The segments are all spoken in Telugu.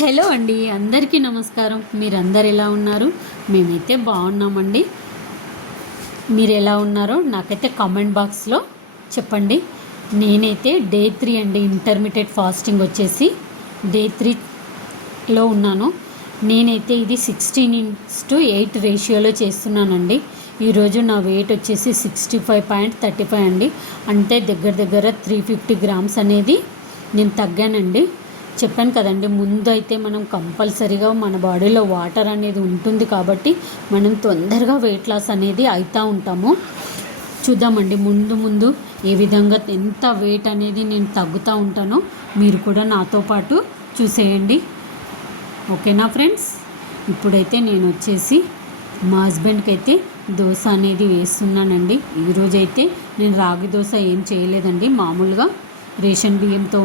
హలో అండి, అందరికీ నమస్కారం. మీరందరు ఎలా ఉన్నారు? మేమైతే బాగున్నామండి. మీరు ఎలా ఉన్నారో నాకైతే కామెంట్ బాక్స్లో చెప్పండి. నేనైతే డే 3 అండి, ఇంటర్మీడియట్ ఫాస్టింగ్ వచ్చేసి డే 3లో ఉన్నాను. నేనైతే ఇది 16:8 రేషియోలో చేస్తున్నానండి. ఈరోజు నా వెయిట్ వచ్చేసి 65.35 అండి. అంటే దగ్గర 350 గ్రామ్స్ అనేది నేను తగ్గానండి. చెప్పాను కదండి, ముందు అయితే మనం కంపల్సరీగా మన బాడీలో వాటర్ అనేది ఉంటుంది కాబట్టి మనం తొందరగా వెయిట్ లాస్ అనేది అవుతూ ఉంటాము. చూద్దామండి ముందు ఏ విధంగా ఎంత వెయిట్ అనేది నేను తగ్గుతూ ఉంటానో మీరు కూడా నాతో పాటు చూసేయండి. ఓకేనా ఫ్రెండ్స్? ఇప్పుడైతే నేను వచ్చేసి మా హస్బెండ్కి అయితే దోశ అనేది వేస్తున్నానండి. ఈరోజైతే నేను రాగి దోశ ఏం చేయలేదండి, మామూలుగా రేషన్ బియ్యంతో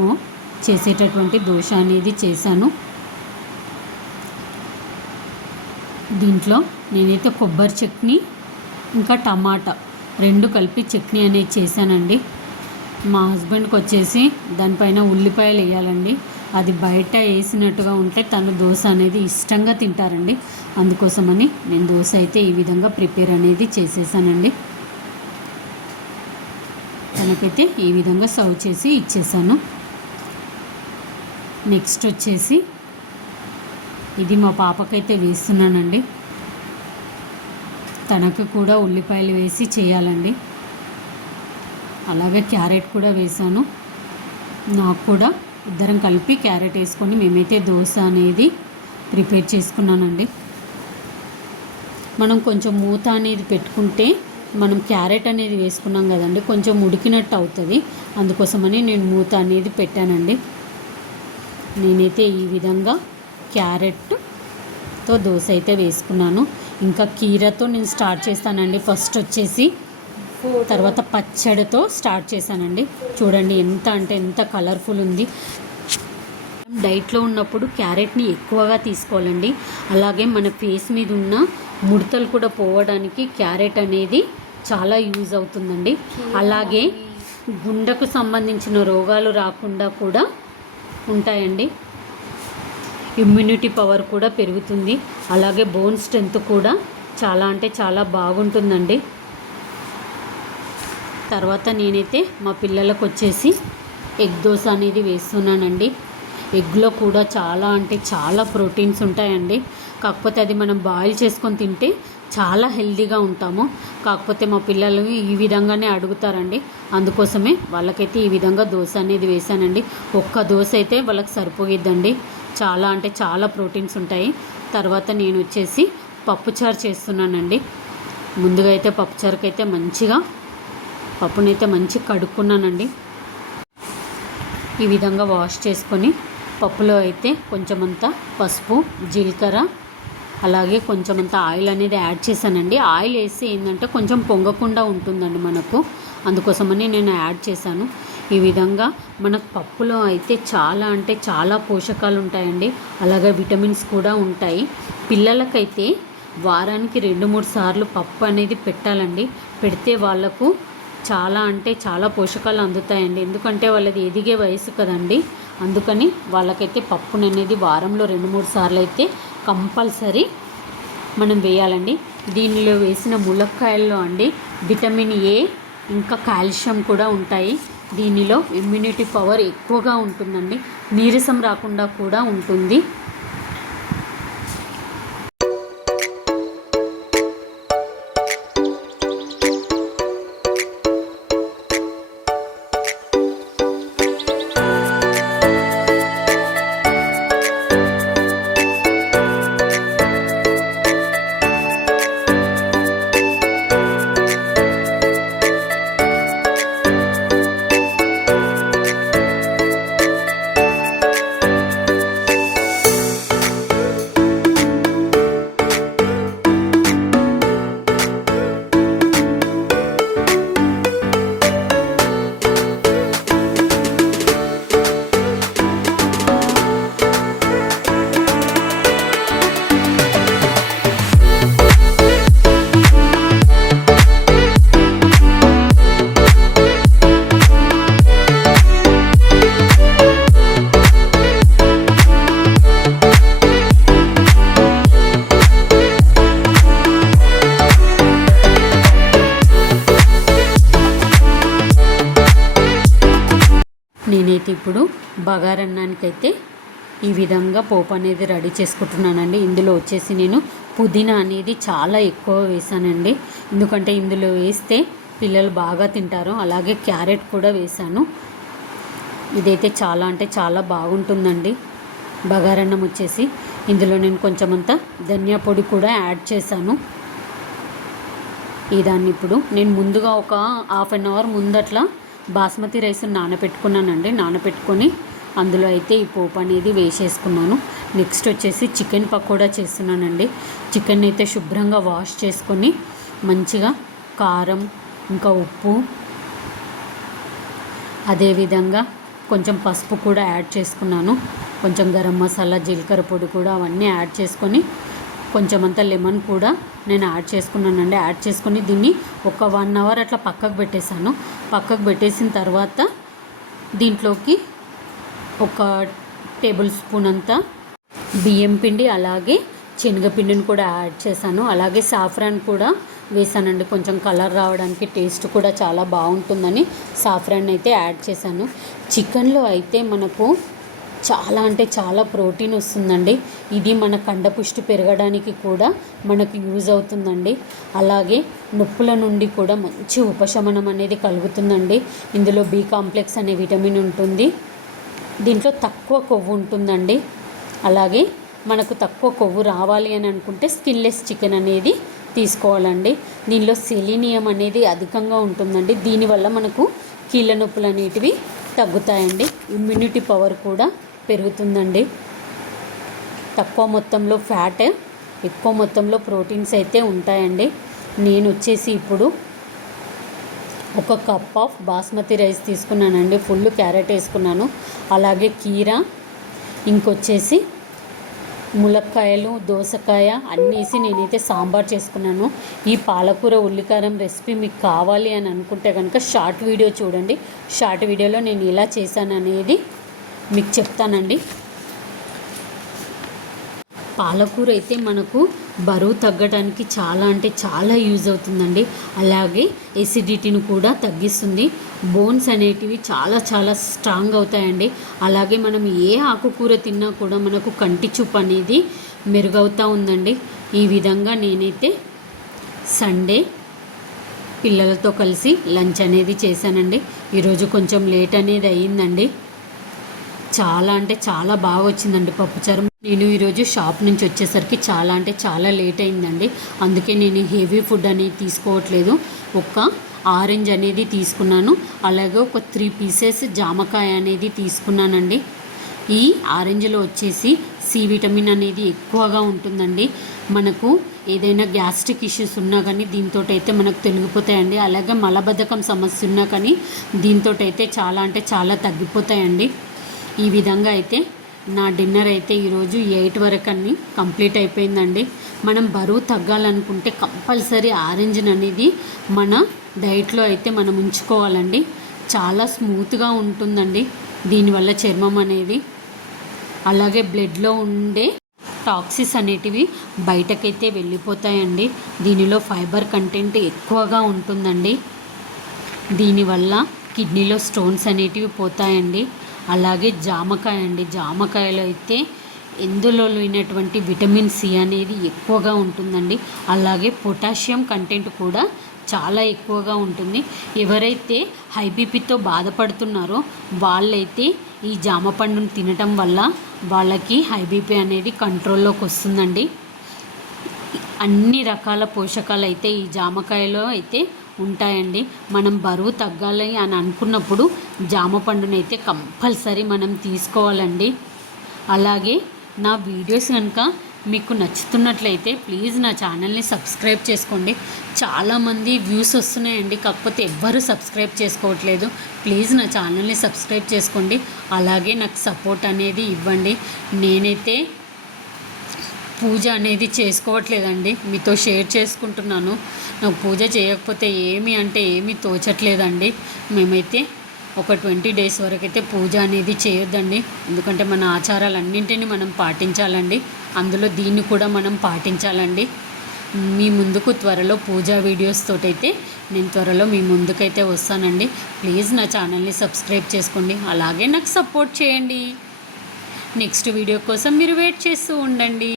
చేసేటటువంటి దోశ అనేది చేశాను. దీంట్లో నేనైతే కొబ్బరి చట్నీ ఇంకా టమాటా రెండు కలిపి చట్నీ అనేది చేశానండి. మా హస్బెండ్కి వచ్చేసి దానిపైన ఉల్లిపాయలు వేయాలండి. అది బయట వేసినట్టుగా ఉంటే తను దోశ అనేది ఇష్టంగా తింటారండి. అందుకోసమని నేను దోశ అయితే ఈ విధంగా ప్రిపేర్ అనేది చేసేసానండి. తనకైతే ఈ విధంగా సర్వ్ చేసి ఇచ్చేసాను. నెక్స్ట్ వచ్చేసి ఇది మా పాపకైతే వేస్తున్నానండి. తనకు కూడా ఉల్లిపాయలు వేసి చేయాలండి. అలాగే క్యారెట్ కూడా వేసాను. నాకు కూడా ఇద్దరం కలిపి క్యారెట్ వేసుకొని మేమైతే దోశ అనేది ప్రిపేర్ చేసుకున్నానండి. మనం కొంచెం మూత అనేది పెట్టుకుంటే మనం క్యారెట్ అనేది వేసుకున్నాం కదండి, కొంచెం ఉడికినట్టు అవుతుంది. అందుకోసమని నేను మూత అనేది పెట్టానండి. నేనైతే ఈ విధంగా క్యారెట్తో దోశ అయితే వేసుకున్నాను. ఇంకా కీరతో నేను స్టార్ట్ చేస్తానండి. ఫస్ట్ వచ్చేసి తర్వాత పచ్చడితో స్టార్ట్ చేశానండి. చూడండి ఎంత కలర్ఫుల్ ఉంది. డైట్లో ఉన్నప్పుడు క్యారెట్ని ఎక్కువగా తీసుకోవాలండి. అలాగే మన ఫేస్ మీద ఉన్న ముడతలు కూడా పోవడానికి క్యారెట్ అనేది చాలా యూజ్ అవుతుందండి. అలాగే గుండెకు సంబంధించిన రోగాలు రాకుండా కూడా ఉంటాయండి. ఇమ్యూనిటీ పవర్ కూడా పెరుగుతుంది. అలాగే బోన్ స్ట్రెంత్ కూడా చాలా బాగుంటుందండి. తర్వాత నేనైతే మా పిల్లలకు వచ్చేసి ఎగ్ దోశ అనేది వేస్తున్నానండి. ఎగ్లో కూడా చాలా ప్రోటీన్స్ ఉంటాయండి. కాకపోతే అది మనం బాయిల్ చేసుకొని తింటే చాలా హెల్తీగా ఉంటాము. కాకపోతే మా పిల్లలు ఈ విధంగానే అడుగుతారండి. అందుకోసమే వాళ్ళకైతే ఈ విధంగా దోశ అనేది వేసానండి. ఒక్క దోశ అయితే వాళ్ళకి సరిపోయిద్దండి. చాలా ప్రోటీన్స్ ఉంటాయి. తర్వాత నేను వచ్చేసి పప్పుచారు చేస్తున్నానండి. ముందుగా అయితే పప్పుచారుకి అయితే పప్పునైతే మంచిగా కడుక్కున్నానండి. ఈ విధంగా వాష్ చేసుకొని పప్పులో అయితే కొంచెమంతా పసుపు, జీలకర్ర, అలాగే కొంచెమంతా ఆయిల్ అనేది యాడ్ చేశానండి. ఆయిల్ వేసి ఏంటంటే కొంచెం పొంగకుండా ఉంటుందండి మనకు, అందుకోసమని నేను యాడ్ చేశాను. ఈ విధంగా మనకు పప్పులో అయితే చాలా పోషకాలు ఉంటాయండి. అలాగే విటమిన్స్ కూడా ఉంటాయి. పిల్లలకైతే వారానికి 2-3 సార్లు పప్పు అనేది పెట్టాలండి. పెడితే వాళ్ళకు చాలా పోషకాలు అందుతాయండి. ఎందుకంటే వాళ్ళది ఎదిగే వయసు కదండి. అందుకని వాళ్ళకైతే పప్పును అనేది వారంలో 2-3 సార్లు అయితే కంపల్సరీ మనం వేయాలండి. దీనిలో వేసిన ములక్కాయల్లో అండి విటమిన్ ఏ ఇంకా కాల్షియం కూడా ఉంటాయి. దీనిలో ఇమ్యూనిటీ పవర్ ఎక్కువగా ఉంటుందండి. నీరసం రాకుండా కూడా ఉంటుంది. ఇప్పుడు బగారన్నానికైతే ఈ విధంగా పోపు అనేది రెడీ చేసుకుంటున్నానండి. ఇందులో వచ్చేసి నేను పుదీనా అనేది చాలా ఎక్కువ వేసానండి, ఎందుకంటే ఇందులో వేస్తే పిల్లలు బాగా తింటారు. అలాగే క్యారెట్ కూడా వేసాను. ఇదైతే చాలా అంటే చాలా బాగుంటుందండి. బగారన్నం వచ్చేసి ఇందులో నేను కొంచెమంత ధనియా పొడి కూడా యాడ్ చేశాను. దాన్ని ఇప్పుడు నేను ముందుగా ఒక హాఫ్ అన్ అవర్ ముందట్లా బాస్మతి రైస్ నానబెట్టుకున్నానండి. నానబెట్టుకొని అందులో అయితే ఈ పోపు అనేది వేసేసుకున్నాను. నెక్స్ట్ వచ్చేసి చికెన్ పకోడా చేస్తున్నానండి. చికెన్ అయితే శుభ్రంగా వాష్ చేసుకొని మంచిగా కారం, ఇంకా ఉప్పు, అదేవిధంగా కొంచెం పసుపు కూడా యాడ్ చేసుకున్నాను. కొంచెం గరం మసాలా, జీలకర్ర పొడి కూడా అవన్నీ యాడ్ చేసుకొని కొంచెం అంత లెమన్ కూడా నేను యాడ్ చేసుకున్నానండి. యాడ్ చేసుకొని దీన్ని ఒక 1 అవర్ అట్లా పక్కకు పెట్టేశాను. పక్కకు పెట్టేసిన తర్వాత దీంట్లోకి ఒక టేబుల్ స్పూన్ అంతా బియ్యం పిండి, అలాగే శనగపిండిని కూడా యాడ్ చేశాను. అలాగే సాఫ్రాన్ కూడా వేసానండి, కొంచెం కలర్ రావడానికి, టేస్ట్ కూడా చాలా బాగుంటుందని సాఫ్రాన్ అయితే యాడ్ చేశాను. చికెన్లో అయితే మనకు చాలా అంటే చాలా ప్రోటీన్ వస్తుందండి. ఇది మన కండపుష్టి పెరగడానికి కూడా మనకు యూజ్ అవుతుందండి. అలాగే నొప్పుల నుండి కూడా మంచి ఉపశమనం అనేది కలుగుతుందండి. ఇందులో బి కాంప్లెక్స్ అనే విటమిన్ ఉంటుంది. దీంట్లో తక్కువ కొవ్వు ఉంటుందండి. అలాగే మనకు తక్కువ కొవ్వు రావాలి అని అనుకుంటే స్కిన్లెస్ చికెన్ అనేది తీసుకోవాలండి. దీనిలో సెలీనియం అనేది అధికంగా ఉంటుందండి. దీనివల్ల మనకు కీళ్ళ నొప్పులు అనేటివి తగ్గుతాయండి. ఇమ్యూనిటీ పవర్ కూడా పెరుగుతుందండి. తక్కువ మొత్తంలో ఫ్యాట్, ఎక్కువ మొత్తంలో ప్రోటీన్స్ అయితే ఉంటాయండి. నేను వచ్చేసి ఇప్పుడు ఒక కప్ ఆఫ్ బాస్మతి రైస్ తీసుకున్నానండి. ఫుల్ క్యారెట్ వేసుకున్నాను. అలాగే కీరా, ఇంకొచ్చేసి ములక్కాయలు, దోసకాయ అన్నీ వేసి నేనైతే సాంబార్ చేసుకున్నాను. ఈ పాలకూర ఉల్లికారం రెసిపీ మీకు కావాలి అని అనుకుంటే కనుక షార్ట్ వీడియో చూడండి. షార్ట్ వీడియోలో నేను ఎలా చేశాను అనేది మీకు చెప్తానండి. పాలకూర అయితే మనకు బరువు తగ్గడానికి చాలా అంటే చాలా యూజ్ అవుతుందండి. అలాగే ఎసిడిటీని కూడా తగ్గిస్తుంది. బోన్స్ అనేటివి చాలా చాలా స్ట్రాంగ్ అవుతాయండి. అలాగే మనం ఏ ఆకుకూర తిన్నా కూడా మనకు కంటి చూపు అనేది మెరుగవుతూ ఉందండి. ఈ విధంగా నేనైతే సండే పిల్లలతో కలిసి లంచ్ అనేది చేశానండి. ఈరోజు కొంచెం లేట్ అనేది అయ్యిందండి. చాలా అంటే చాలా బాగా వచ్చిందండి పప్పుచారు. నేను ఈరోజు షాప్ నుంచి వచ్చేసరికి చాలా అంటే చాలా లేట్ అయిందండి. అందుకే నేను హెవీ ఫుడ్ అనేది తీసుకోవట్లేదు. ఒక ఆరెంజ్ అనేది తీసుకున్నాను. అలాగే ఒక 3 పీసెస్ జామకాయ అనేది తీసుకున్నానండి. ఈ ఆరెంజ్లో వచ్చేసి సి విటమిన్ అనేది ఎక్కువగా ఉంటుందండి. మనకు ఏదైనా గ్యాస్ట్రిక్ ఇష్యూస్ ఉన్నా కానీ దీంతో అయితే మనకు తొలగిపోతాయండి. అలాగే మలబద్ధకం సమస్య ఉన్నా కానీ దీంతో అయితే చాలా అంటే చాలా తగ్గిపోతాయండి. ఈ విధంగా అయితే నా డిన్నర్ అయితే ఈరోజు 8 వరకు అన్ని కంప్లీట్ అయిపోయిందండి. మనం బరువు తగ్గాలనుకుంటే కంపల్సరీ ఆరెంజ్ అనేది మన డైట్లో అయితే మనం ఉంచుకోవాలండి. చాలా స్మూత్గా ఉంటుందండి దీనివల్ల చర్మం అనేది. అలాగే బ్లడ్లో ఉండే టాక్సిన్స్ అనేటివి బయటకైతే వెళ్ళిపోతాయండి. దీనిలో ఫైబర్ కంటెంట్ ఎక్కువగా ఉంటుందండి. దీనివల్ల కిడ్నీలో స్టోన్స్ అనేటివి పోతాయండి. అలాగే జామకాయ అండి, జామకాయలో అయితే ఇందులో లేనటువంటి విటమిన్ సి అనేది ఎక్కువగా ఉంటుందండి. అలాగే పొటాషియం కంటెంట్ కూడా చాలా ఎక్కువగా ఉంటుంది. ఎవరైతే హై బీపీతో బాధపడుతున్నారో వాళ్ళైతే ఈ జామ పండును తినటం వల్ల వాళ్ళకి హై బీపీ అనేది కంట్రోల్లోకి వస్తుందండి. అన్ని రకాల పోషకాలు అయితే ఈ జామకాయలో అయితే ఉంటాయండి. మనం బరువు తగ్గాలి అని అనుకున్నప్పుడు జామ పండునైతే కంపల్సరీ మనం తీసుకోవాలండి. అలాగే నా వీడియోస్ కనుక మీకు నచ్చుతున్నట్లయితే ప్లీజ్ నా ఛానల్ని సబ్స్క్రైబ్ చేసుకోండి. చాలామంది వ్యూస్ వస్తున్నాయండి, కాకపోతే ఎవ్వరూ సబ్స్క్రైబ్ చేసుకోవట్లేదు. ప్లీజ్ నా ఛానల్ని సబ్స్క్రైబ్ చేసుకోండి. అలాగే నాకు సపోర్ట్ అనేది ఇవ్వండి. నేనైతే పూజ అనేది చేసుకోవట్లేదండి, మీతో షేర్ చేసుకుంటున్నాను. నాకు పూజ చేయకపోతే ఏమీ తోచట్లేదండి. మేమైతే ఒక 20 డేస్ వరకు అయితే పూజ అనేది చేయొద్దండి. ఎందుకంటే మన ఆచారాలన్నింటినీ మనం పాటించాలండి. అందులో దీన్ని కూడా మనం పాటించాలండి. మీ ముందుకు త్వరలో పూజా వీడియోస్ తోటైతే నేను త్వరలో మీ ముందుకైతే వస్తానండి. ప్లీజ్ నా ఛానల్ని సబ్స్క్రైబ్ చేసుకోండి, అలాగే నాకు సపోర్ట్ చేయండి. నెక్స్ట్ వీడియో కోసం మీరు వెయిట్ చేస్తూ ఉండండి.